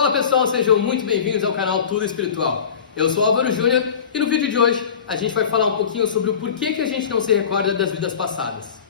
Fala pessoal, sejam muito bem-vindos ao canal Tudo Espiritual. Eu sou Álvaro Júnior e no vídeo de hoje a gente vai falar um pouquinho sobre o porquê que a gente não se recorda das vidas passadas.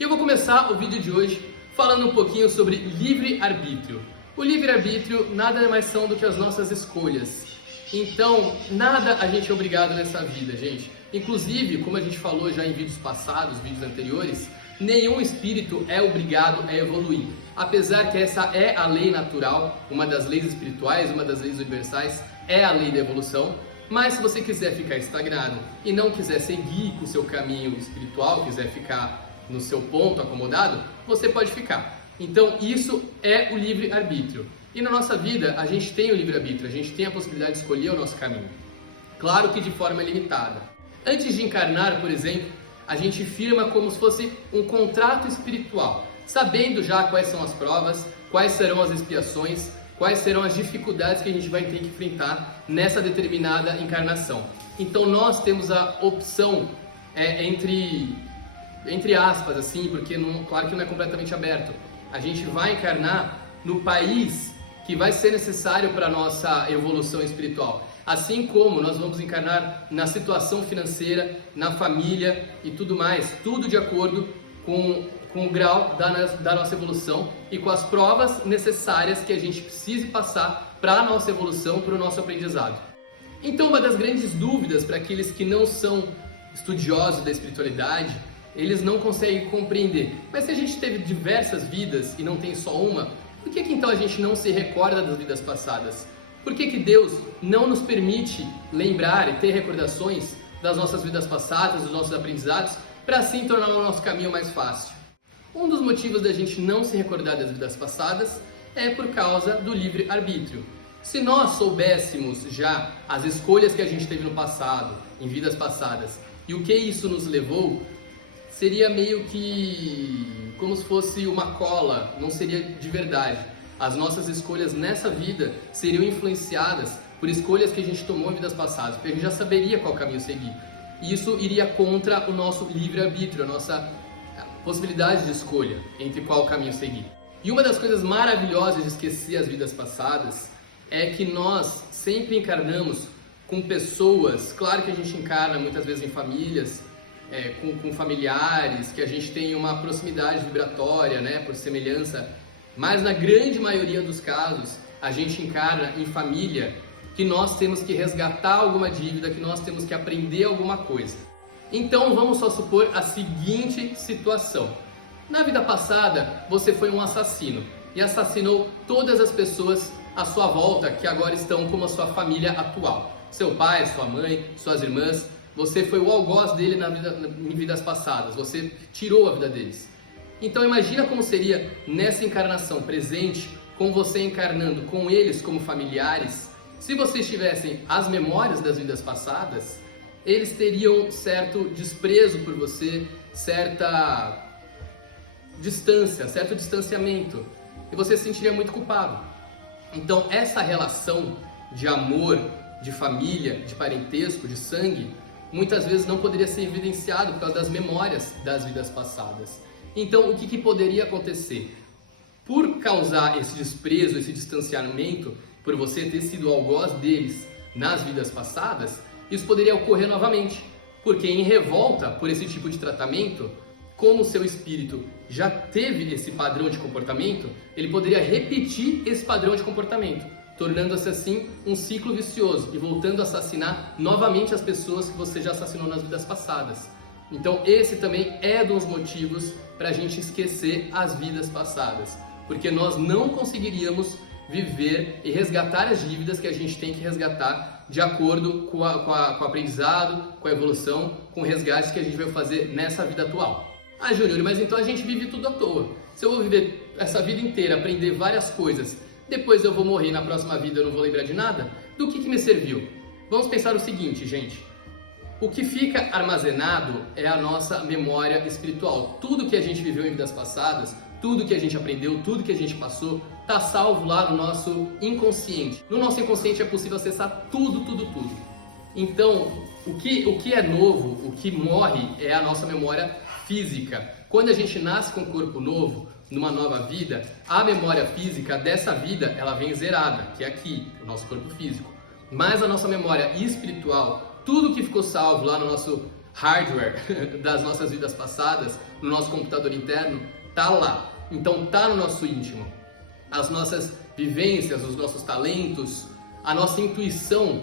E eu vou começar o vídeo de hoje falando um pouquinho sobre livre-arbítrio. O livre-arbítrio nada mais são do que as nossas escolhas. Então, nada a gente é obrigado nessa vida, gente. Inclusive, como a gente falou já em vídeos passados, vídeos anteriores, nenhum espírito é obrigado a evoluir. Apesar que essa é a lei natural, uma das leis espirituais, uma das leis universais, é a lei da evolução. Mas se você quiser ficar estagnado e não quiser seguir com o seu caminho espiritual, quiser ficar no seu ponto acomodado, você pode ficar. Então, isso é o livre-arbítrio. E na nossa vida, a gente tem o livre-arbítrio, a gente tem a possibilidade de escolher o nosso caminho. Claro que de forma limitada. Antes de encarnar, por exemplo, a gente firma como se fosse um contrato espiritual, sabendo já quais são as provas, quais serão as expiações, quais serão as dificuldades que a gente vai ter que enfrentar nessa determinada encarnação. Então nós temos a opção entre aspas, assim, porque claro que não é completamente aberto. A gente vai encarnar no país que vai ser necessário para a nossa evolução espiritual. Assim como nós vamos encarnar na situação financeira, na família e tudo mais, tudo de acordo com o grau da nossa evolução e com as provas necessárias que a gente precise passar para a nossa evolução, para o nosso aprendizado. Então, uma das grandes dúvidas para aqueles que não são estudiosos da espiritualidade, eles não conseguem compreender. Mas se a gente teve diversas vidas e não tem só uma, por que então a gente não se recorda das vidas passadas? Por que Deus não nos permite lembrar e ter recordações das nossas vidas passadas, dos nossos aprendizados, para assim tornar o nosso caminho mais fácil? Um dos motivos da gente não se recordar das vidas passadas é por causa do livre-arbítrio. Se nós soubéssemos já as escolhas que a gente teve no passado, em vidas passadas, e o que isso nos levou, seria meio que como se fosse uma cola, não seria de verdade. As nossas escolhas nessa vida seriam influenciadas por escolhas que a gente tomou em vidas passadas, porque a gente já saberia qual caminho seguir. E isso iria contra o nosso livre-arbítrio, a nossa possibilidade de escolha entre qual caminho seguir. E uma das coisas maravilhosas de esquecer as vidas passadas é que nós sempre encarnamos com pessoas, claro que a gente encarna muitas vezes em famílias, com familiares, que a gente tem uma proximidade vibratória, né, por semelhança, mas na grande maioria dos casos a gente encarna em família que nós temos que resgatar alguma dívida, que nós temos que aprender alguma coisa. Então vamos só supor a seguinte situação. Na vida passada você foi um assassino e assassinou todas as pessoas à sua volta que agora estão como a sua família atual. Seu pai, sua mãe, suas irmãs. Você foi o algoz dele em vidas passadas, você tirou a vida deles. Então imagina como seria nessa encarnação presente, com você encarnando com eles como familiares. Se vocês tivessem as memórias das vidas passadas, eles teriam certo desprezo por você, certa distância, certo distanciamento, e você se sentiria muito culpado. Então essa relação de amor, de família, de parentesco, de sangue, muitas vezes não poderia ser evidenciado por causa das memórias das vidas passadas. Então, o que poderia acontecer? Por causar esse desprezo, esse distanciamento, por você ter sido o algoz deles nas vidas passadas, isso poderia ocorrer novamente. Porque em revolta por esse tipo de tratamento, como o seu espírito já teve esse padrão de comportamento, ele poderia repetir esse padrão de comportamento, tornando-se assim um ciclo vicioso e voltando a assassinar novamente as pessoas que você já assassinou nas vidas passadas. Então esse também é um dos motivos para a gente esquecer as vidas passadas, porque nós não conseguiríamos viver e resgatar as dívidas que a gente tem que resgatar de acordo com o aprendizado, com a evolução, com o resgate que a gente vai fazer nessa vida atual. Ah, Júnior, mas então a gente vive tudo à toa. Se eu vou viver essa vida inteira, aprender várias coisas, depois eu vou morrer e na próxima vida eu não vou lembrar de nada, do que me serviu? Vamos pensar o seguinte, gente. O que fica armazenado é a nossa memória espiritual. Tudo que a gente viveu em vidas passadas, tudo que a gente aprendeu, tudo que a gente passou, está salvo lá no nosso inconsciente. No nosso inconsciente é possível acessar tudo. Então, o que é novo, o que morre é a nossa memória física. quando a gente nasce com um corpo novo, numa nova vida, a memória física dessa vida, ela vem zerada, que é aqui, o nosso corpo físico. Mas a nossa memória espiritual, tudo que ficou salvo lá no nosso hardware das nossas vidas passadas, no nosso computador interno, tá lá. Então tá no nosso íntimo. As nossas vivências, os nossos talentos, a nossa intuição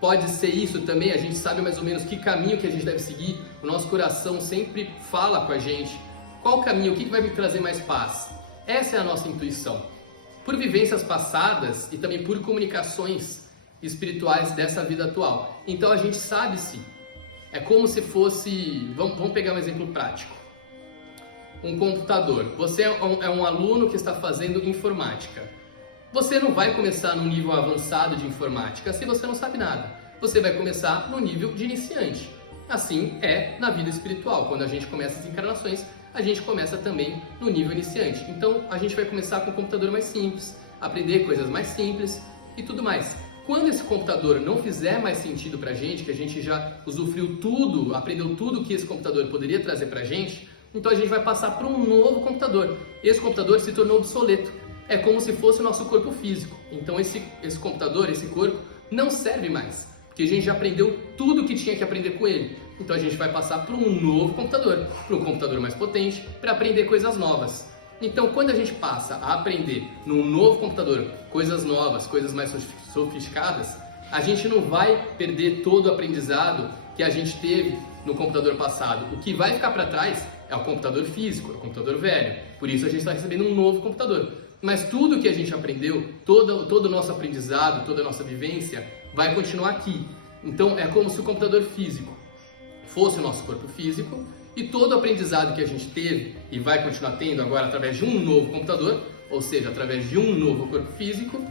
pode ser isso também. A gente sabe mais ou menos que caminho que a gente deve seguir. O nosso coração sempre fala com a gente qual caminho, o que vai me trazer mais paz. Essa é a nossa intuição. Por vivências passadas e também por comunicações espirituais dessa vida atual. Então a gente sabe sim. É como se fosse, vamos pegar um exemplo prático. Um computador. Você é um aluno que está fazendo informática. Você não vai começar no nível avançado de informática se você não sabe nada. Você vai começar no nível de iniciante. Assim é na vida espiritual. Quando a gente começa as encarnações, a gente começa também no nível iniciante. Então a gente vai começar com um computador mais simples, aprender coisas mais simples e tudo mais. Quando esse computador não fizer mais sentido pra gente, que a gente já usufruiu tudo, aprendeu tudo que esse computador poderia trazer pra gente, então a gente vai passar para um novo computador. Esse computador se tornou obsoleto. É como se fosse o nosso corpo físico. Então esse computador, esse corpo, não serve mais. Porque a gente já aprendeu tudo que tinha que aprender com ele. Então a gente vai passar para um novo computador, para um computador mais potente, para aprender coisas novas. Então quando a gente passa a aprender num novo computador coisas novas, coisas mais sofisticadas, a gente não vai perder todo o aprendizado que a gente teve no computador passado. O que vai ficar para trás é o computador físico, é o computador velho. Por isso a gente está recebendo um novo computador. Mas tudo que a gente aprendeu, todo o nosso aprendizado, toda a nossa vivência, vai continuar aqui. Então é como se o computador físico fosse o nosso corpo físico e todo o aprendizado que a gente teve e vai continuar tendo agora através de um novo computador, ou seja, através de um novo corpo físico,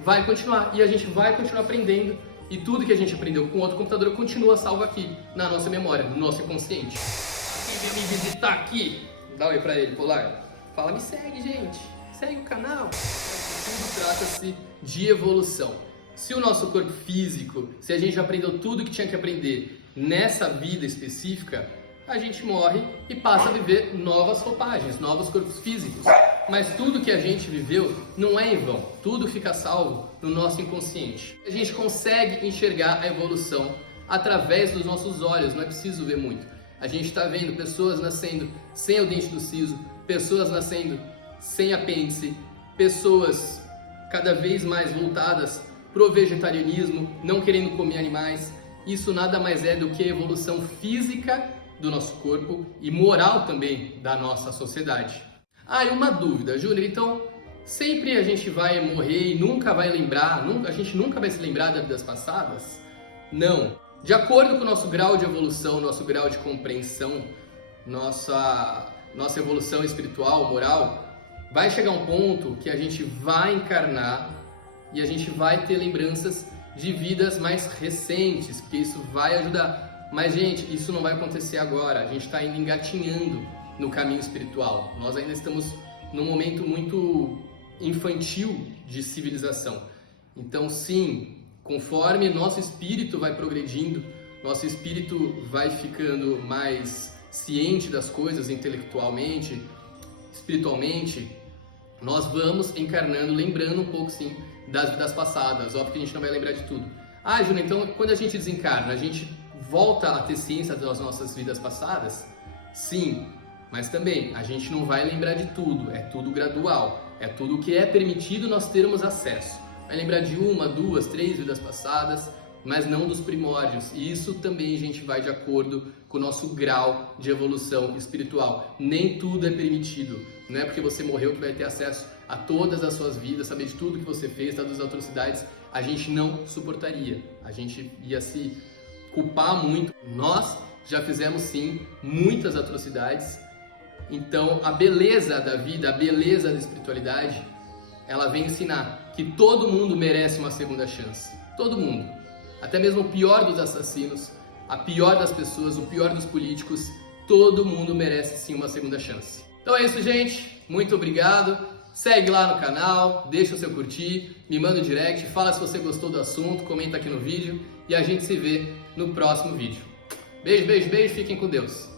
vai continuar. E a gente vai continuar aprendendo e tudo que a gente aprendeu com outro computador continua salvo aqui, na nossa memória, no nosso inconsciente. Quem vem me visitar aqui, dá um oi pra ele, Polar. Fala, me segue, gente. Segue o canal. Tudo trata-se de evolução. Se o nosso corpo físico, se a gente já aprendeu tudo que tinha que aprender nessa vida específica, a gente morre e passa a viver novas roupagens, novos corpos físicos. Mas tudo que a gente viveu não é em vão. Tudo fica salvo no nosso inconsciente. A gente consegue enxergar a evolução através dos nossos olhos, não é preciso ver muito. A gente está vendo pessoas nascendo sem o dente do siso, pessoas nascendo sem apêndice, pessoas cada vez mais voltadas pro vegetarianismo, não querendo comer animais. Isso nada mais é do que a evolução física do nosso corpo e moral também da nossa sociedade. Ah, e uma dúvida, Júnior, então sempre a gente vai morrer e nunca vai lembrar, a gente nunca vai se lembrar das vidas passadas? Não. De acordo com o nosso grau de evolução, nosso grau de compreensão, nossa evolução espiritual, moral, vai chegar um ponto que a gente vai encarnar e a gente vai ter lembranças de vidas mais recentes, porque isso vai ajudar. Mas, gente, isso não vai acontecer agora. A gente está ainda engatinhando no caminho espiritual. Nós ainda estamos num momento muito infantil de civilização. Então, sim, conforme nosso espírito vai progredindo, nosso espírito vai ficando mais ciente das coisas intelectualmente, espiritualmente, nós vamos encarnando, lembrando um pouco, sim, das vidas passadas. Óbvio que a gente não vai lembrar de tudo. Ah, Júnior, então quando a gente desencarna, a gente volta a ter ciência das nossas vidas passadas? Sim, mas também a gente não vai lembrar de tudo, é tudo gradual, é tudo que é permitido nós termos acesso. Vai lembrar de 1, 2, 3 vidas passadas, mas não dos primórdios. E isso também, gente, vai de acordo com o nosso grau de evolução espiritual. Nem tudo é permitido. Não é porque você morreu que vai ter acesso a todas as suas vidas, saber de tudo que você fez, todas as atrocidades. A gente não suportaria. A gente ia se culpar muito. Nós já fizemos, sim, muitas atrocidades. Então, a beleza da vida, a beleza da espiritualidade, ela vem ensinar que todo mundo merece uma segunda chance. Todo mundo. Até mesmo o pior dos assassinos, a pior das pessoas, o pior dos políticos, todo mundo merece sim uma segunda chance. Então é isso, gente. Muito obrigado. Segue lá no canal, deixa o seu curtir, me manda um direct, fala se você gostou do assunto, comenta aqui no vídeo e a gente se vê no próximo vídeo. Beijo, beijo, beijo. Fiquem com Deus.